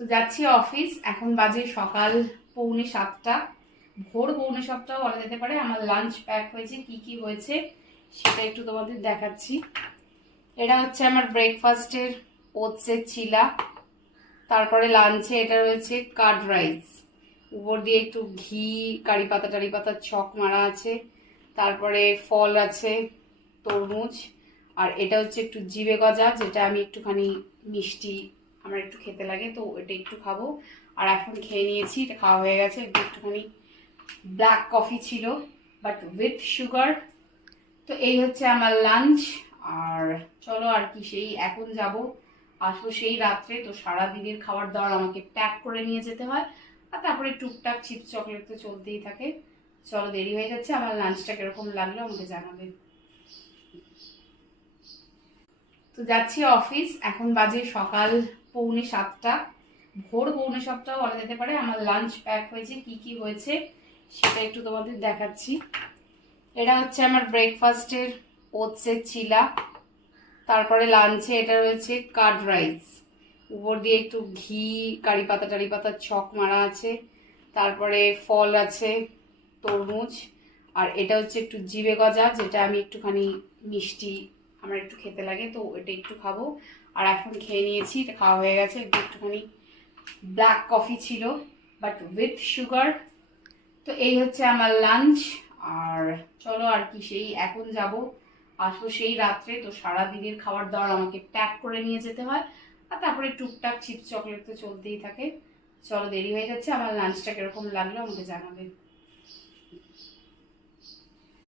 তো যাচ্ছি অফিস। এখন বাজে সকাল 6:45, ভোর 6:45 বলা যেতে পারে। আমার লাঞ্চ প্যাক হয়েছে, কি কি হয়েছে সেটা একটু তোমাদের দেখাচ্ছি। এটা হচ্ছে আমার ব্রেকফাস্টের ওটসের চিলা। তারপরে লাঞ্চে এটা রয়েছে কার্ড রাইস, উপর দিয়ে একটু ঘি, কারি পাতা টারি পাতার ছক মারা আছে। তারপরে ফল আছে, তরমুজ। আর এটা হচ্ছে একটু জিবে গজা, যেটা আমি একটুখানি মিষ্টি আমার একটু খেতে লাগে, তো এটা একটু খাবো। আর এখন খেয়ে নিয়েছি, এটা খাওয়া হয়ে গেছে। একটুখানি ব্ল্যাক কফি ছিল, বাট উইথ সুগার। তো এই হচ্ছে আমার লাঞ্চ। আর চলো আর কি, সেই এখন যাব, আসবো সেই রাত্রে। তো সারা দিনের খাবার দাবার আমাকে প্যাক করে নিয়ে যেতে হয়। আর তারপরে টুকটাক চিপস চকলেট তো চলতেই থাকে। চলো, দেরি হয়ে যাচ্ছে। আমার লাঞ্চটা কিরকম লাগলো আমাকে জানাবে। তো যাচ্ছি অফিস। এখন বাজে সকাল 6:45, ভোর 6:45 বলা যেতে পারে। আমার লাঞ্চ প্যাক হয়েছে, কি কি হয়েছে সেটা একটু তোমাদের দেখাচ্ছি। এটা হচ্ছে আমার ব্রেকফাস্টের ওটসের চিলা। তারপরে লাঞ্চে এটা রয়েছে কার্ড রাইস, উপর দিয়ে একটু ঘি, কারি পাতা টারি পাতার ছক মারা আছে। তারপরে ফল আছে, তরমুজ। আর এটা হচ্ছে একটু জিবে গজা, যেটা আমি একটুখানি মিষ্টি আমার একটু খেতে লাগে, তো এটা একটু খাবো। আর এখন খেয়ে নিয়েছি, এটা খাওয়া হয়ে গেছে। একটুখানি ব্ল্যাক কফি ছিল, বাট উইথ সুগার। তো এই হচ্ছে আমার লাঞ্চ। আর চলো আর কি, সেই এখন যাব, আসবো সেই রাত্রে। তো সারা দিনের খাবার দাবার আমাকে প্যাক করে নিয়ে যেতে হয়। আর তারপরে টুকটাক চিপস চকলেট তো চলতেই থাকে। চলো, দেরি হয়ে যাচ্ছে। আমার লাঞ্চটা কিরকম লাগলো আমাকে জানাবে।